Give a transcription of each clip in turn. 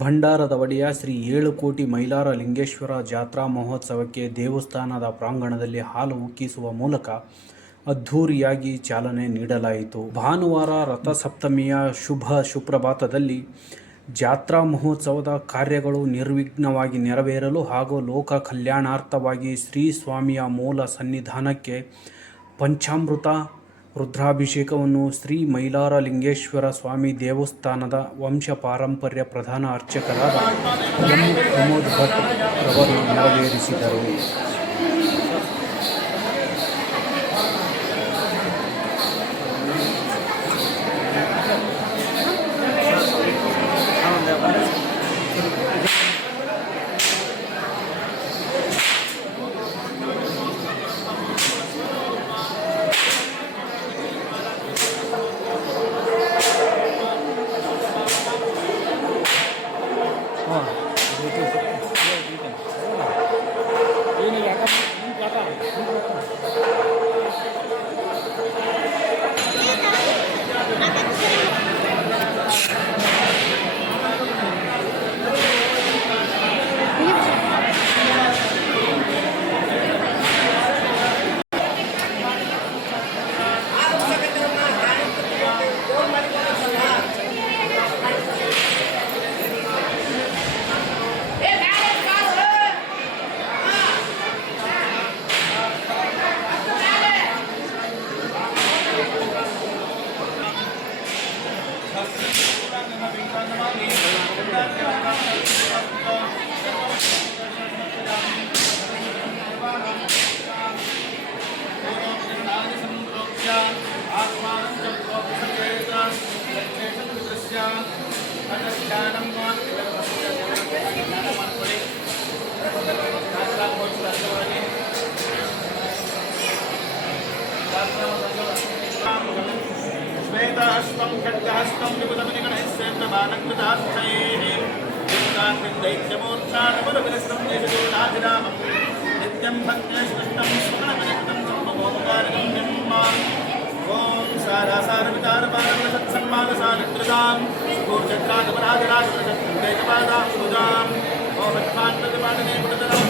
ಭಂಡಾರದ ಒಡೆಯ ಶ್ರೀ 7 ಕೋಟಿ ಮೈಲಾರ ಲಿಂಗೇಶ್ವರ ಜಾತ್ರಾ ಮಹೋತ್ಸವಕ್ಕೆ ದೇವಸ್ಥಾನದ ಪ್ರಾಂಗಣದಲ್ಲಿ ಹಾಲು ಉಕ್ಕಿಸುವ ಮೂಲಕ ಅದ್ಧೂರಿಯಾಗಿ ಚಾಲನೆ ನೀಡಲಾಯಿತು. ಭಾನುವಾರ ರಥಸಪ್ತಮಿಯ ಶುಭ ಸುಪ್ರಭಾತದಲ್ಲಿ ಜಾತ್ರಾ ಮಹೋತ್ಸವದ ಕಾರ್ಯಗಳು ನಿರ್ವಿಘ್ನವಾಗಿ ನೆರವೇರಲು ಹಾಗೂ ಲೋಕ ಕಲ್ಯಾಣಾರ್ಥವಾಗಿ ಶ್ರೀ ಸ್ವಾಮಿಯ ಮೂಲ ಸನ್ನಿಧಾನಕ್ಕೆ ಪಂಚಾಮೃತ ರುದ್ರಾಭಿಷೇಕವನ್ನು ಶ್ರೀ ಮೈಲಾರ ಲಿಂಗೇಶ್ವರ ಸ್ವಾಮಿ ದೇವಸ್ಥಾನದ ವಂಶಪಾರಂಪರ್ಯ ಪ್ರಧಾನ ಅರ್ಚಕರಾದ ಎಂ ಪ್ರಮೋದ್ ಭಟ್ ರವರು ನೆರವೇರಿಸಿದರು. श्वेताश्वं खड्गहस्तं विबुधमुनिगणैस्येन्द्रमानकृतार्थैः युक्तान्तं दैत्यमूर्च्छानमुरविलसं देशदूताभिरामं नित्यं भक्त्यश्लिष्टं सुगणपरिकृतं सर्वभौमकारिगम्यं ॐ सारासारवितारपारवसत्सन्मानसानिकृतां स्फूर्चक्रागमराजराजवसत्कैकपादाम्बुजां ॐ भक्तान्प्रतिपादने पुटतरां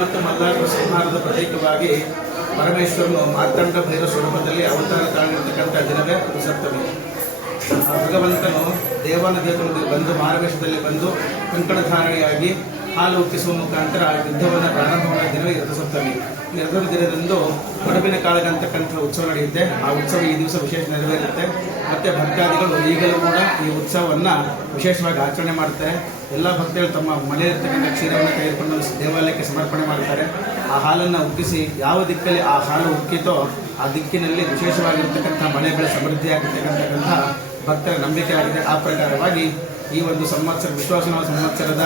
ಮತ್ತು ಮಲ್ಲಾರ ಸಂಹಾರದ ಪ್ರತೀಕವಾಗಿ ಪರಮೇಶ್ವರನು ಮಾರ್ತಾಂಡ ಭೈರವ ಸ್ವರೂಪದಲ್ಲಿ ಅವತಾರ ತಾಳಿರ್ತಕ್ಕಂಥ ದಿನವೇ ರಥಸಪ್ತಮಿ. ಭಗವಂತನು ದೇವಾನ ದೇವತೆಗಳಿಗೆ ಬಂದು ಮಾರವೇಶದಲ್ಲಿ ಬಂದು ಕಂಕಣಧಾರಣೆಯಾಗಿ ಹಾಲು ಉಕ್ಕಿಸುವ ಮುಖಾಂತರ ಯುದ್ಧವನ್ನು ಪ್ರಾರಂಭ ಮಾಡುವ ದಿನವೇ ರಥಸಪ್ತಮಿ. ಈ ರಥದ ದಿನದಂದು ಕೊಡಬಿನ ಕಾಳಗ ಅಂತಕ್ಕಂಥ ಉತ್ಸವ ನಡೆಯುತ್ತೆ. ಆ ಉತ್ಸವ ಈ ದಿವಸ ವಿಶೇಷ ನೆರವೇರುತ್ತೆ. ಮತ್ತೆ ಭಕ್ತಾದಿಗಳು ಈಗಲೂ ಕೂಡ ಈ ಉತ್ಸವವನ್ನು ವಿಶೇಷವಾಗಿ ಆಚರಣೆ ಮಾಡ್ತಾರೆ. ಎಲ್ಲ ಭಕ್ತರು ತಮ್ಮ ಮನೆಯಲ್ಲಿರ್ತಕ್ಕಂಥ ಕ್ಷೀರವನ್ನು ತೆಗೆದುಕೊಂಡು ದೇವಾಲಯಕ್ಕೆ ಸಮರ್ಪಣೆ ಮಾಡ್ತಾರೆ. ಆ ಹಾಲನ್ನು ಉಕ್ಕಿಸಿ ಯಾವ ದಿಕ್ಕಲ್ಲಿ ಆ ಹಾಲು ಉಕ್ಕಿತೋ ಆ ದಿಕ್ಕಿನಲ್ಲಿ ವಿಶೇಷವಾಗಿರ್ತಕ್ಕಂಥ ಮಳೆ ಬೆಳೆ ಸಮೃದ್ಧಿಯಾಗಿರ್ತಕ್ಕಂಥ ಭಕ್ತರ ನಂಬಿಕೆ ಆಗಿದೆ. ಆ ಪ್ರಕಾರವಾಗಿ ಈ ಒಂದು ಸಂವತ್ಸರ ವಿಶ್ವಾಸನಾಮ ಸಂವತ್ಸರದ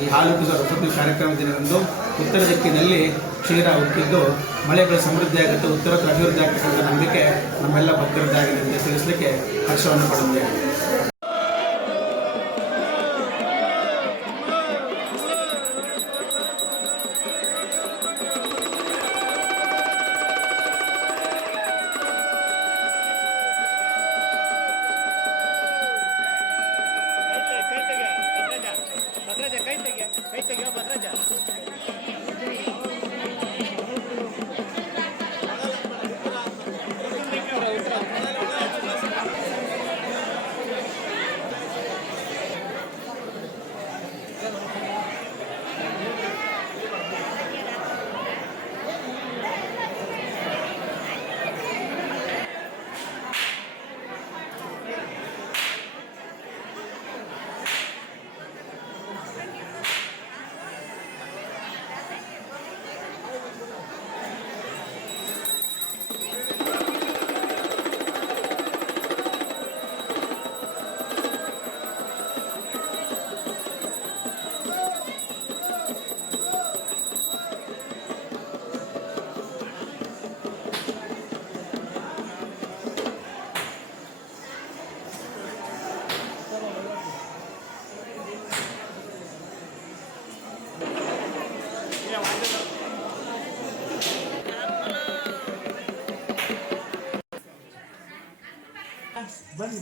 ಈ ಹಾಲು ಉಕ್ಕಿಸುವ ರಥೋತ್ಸವ ಕಾರ್ಯಕ್ರಮ ದಿನದಂದು ಉತ್ತರ ದಿಕ್ಕಿನಲ್ಲಿ ಕ್ಷೀರ ಉಕ್ಕಿದ್ದು ಮಳೆ ಬೆಳೆ ಸಮೃದ್ಧಿಯಾಗುತ್ತೆ, ಉತ್ತರೋತ್ತರ ಅಭಿವೃದ್ಧಿ ಆಗ್ತಕ್ಕಂಥ ನಂಬಿಕೆ ನಮ್ಮೆಲ್ಲ ಭಕ್ತರದ್ದಾಗಿದೆ ಅಂತ ತಿಳಿಸಲಿಕ್ಕೆ ಹರ್ಷವನ್ನು ಪಡುತ್ತೇವೆ. ಬರ್ರಿ